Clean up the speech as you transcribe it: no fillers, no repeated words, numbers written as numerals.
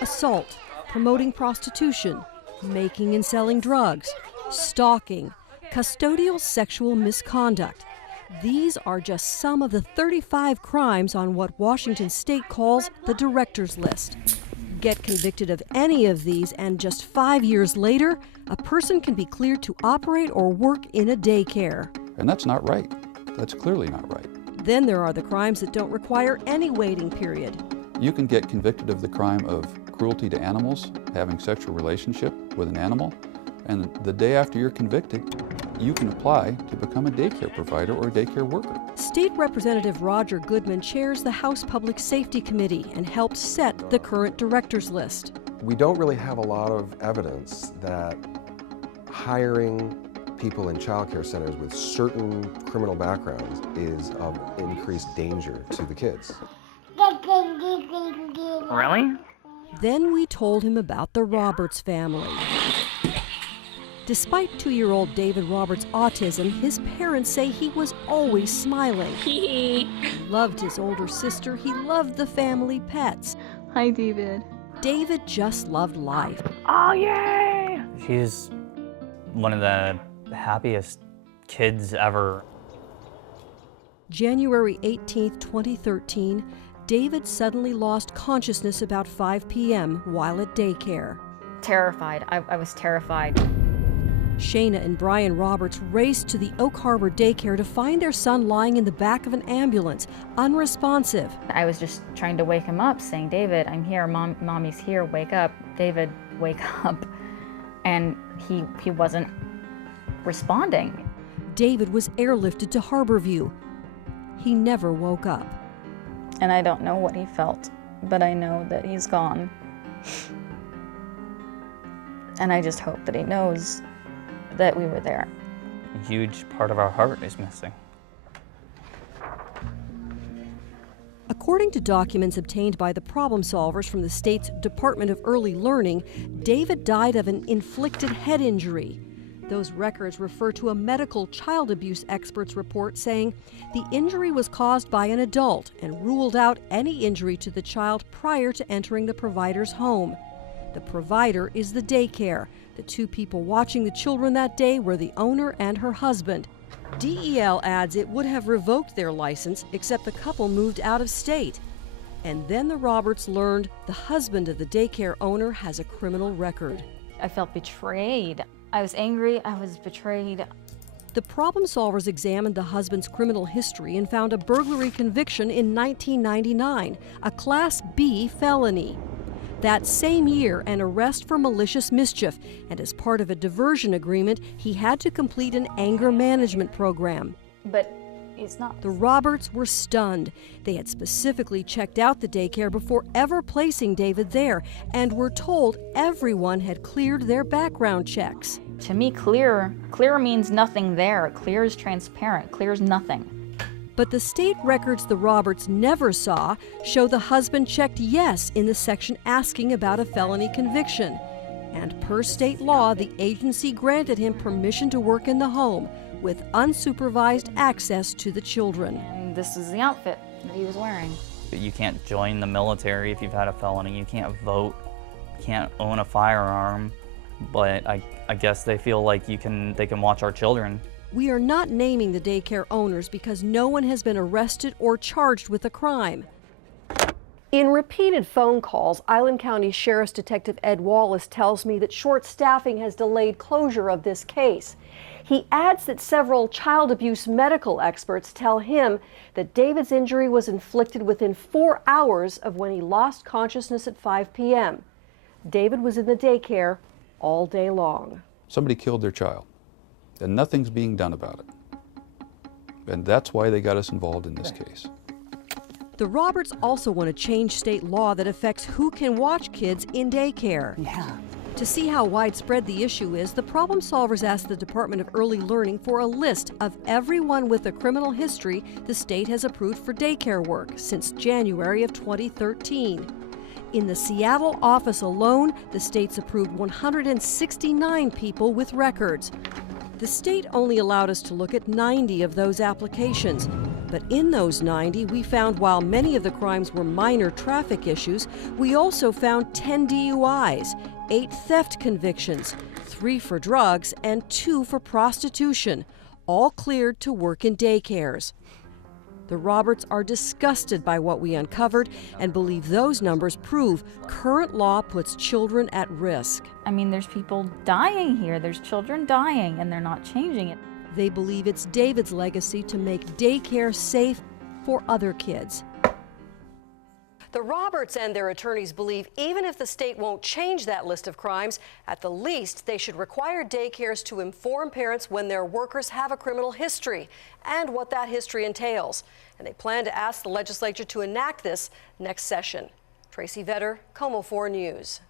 assault, promoting prostitution, making and selling drugs, stalking, custodial sexual misconduct. These are just some of the 35 crimes on what Washington State calls the director's list. Get convicted of any of these, and just 5 years later, a person can be cleared to operate or work in a daycare. And that's not right. That's clearly not right. Then there are the crimes that don't require any waiting period. You can get convicted of the crime of cruelty to animals, having sexual relationship with an animal, and the day after you're convicted, you can apply to become a daycare provider or a daycare worker. State Representative Roger Goodman chairs the House Public Safety Committee and helped set the current director's list. We don't really have a lot of evidence that hiring people in child care centers with certain criminal backgrounds is of increased danger to the kids. Really? Then we told him about the Roberts family. Despite 2-year-old David Roberts' autism, his parents say he was always smiling. He loved his older sister. He loved the family pets. Hi, David. David just loved life. Oh, yay! He's one of the happiest kids ever. January 18th, 2013, David suddenly lost consciousness about 5 p.m. while at daycare. Terrified. I was terrified. Shayna and Brian Roberts raced to the Oak Harbor daycare to find their son lying in the back of an ambulance, unresponsive. I was just trying to wake him up, saying, David, I'm here, Mommy's here, wake up. David, wake up. And he wasn't responding. David was airlifted to Harborview. He never woke up. And I don't know what he felt, but I know that he's gone. And I just hope that he knows that we were there. A huge part of our heart is missing. According to documents obtained by the problem solvers from the state's Department of Early Learning, David died of an inflicted head injury. Those records refer to a medical child abuse expert's report saying the injury was caused by an adult and ruled out any injury to the child prior to entering the provider's home. The provider is the daycare. The 2 people watching the children that day were the owner and her husband. DEL adds it would have revoked their license, except the couple moved out of state. And then the Roberts learned the husband of the daycare owner has a criminal record. I felt betrayed. I was angry. I was betrayed. The problem solvers examined the husband's criminal history and found a burglary conviction in 1999, a Class B felony. That same year, an arrest for malicious mischief, and as part of a diversion agreement, he had to complete an anger management program. But it's not. The Roberts were stunned. They had specifically checked out the daycare before ever placing David there, and were told everyone had cleared their background checks. To me, clear means nothing there. Clear is transparent. Clear is nothing. But the state records the Roberts never saw show the husband checked yes in the section asking about a felony conviction. And per state law, the agency granted him permission to work in the home with unsupervised access to the children. And this is the outfit that he was wearing. You can't join the military if you've had a felony. You can't vote. You can't own a firearm. But I guess they feel like they can watch our children. We are not naming the daycare owners because no one has been arrested or charged with a crime. In repeated phone calls, Island County Sheriff's Detective Ed Wallace tells me that short staffing has delayed closure of this case. He adds that several child abuse medical experts tell him that David's injury was inflicted within 4 hours of when he lost consciousness at 5 p.m. David was in the daycare all day long. Somebody killed their child, and nothing's being done about it. And that's why they got us involved in this case. The Roberts also want to change state law that affects who can watch kids in daycare. Yeah. To see how widespread the issue is, the problem solvers asked the Department of Early Learning for a list of everyone with a criminal history the state has approved for daycare work since January of 2013. In the Seattle office alone, the state's approved 169 people with records. The state only allowed us to look at 90 of those applications. But in those 90, we found while many of the crimes were minor traffic issues, we also found 10 DUIs, 8 theft convictions, 3 for drugs, and 2 for prostitution, all cleared to work in daycares. The Roberts are disgusted by what we uncovered and believe those numbers prove current law puts children at risk. I mean, there's people dying here. There's children dying, and they're not changing it. They believe it's David's legacy to make daycare safe for other kids. The Roberts and their attorneys believe even if the state won't change that list of crimes, at the least they should require daycares to inform parents when their workers have a criminal history and what that history entails. And they plan to ask the legislature to enact this next session. Tracy Vetter, KOMO 4 News.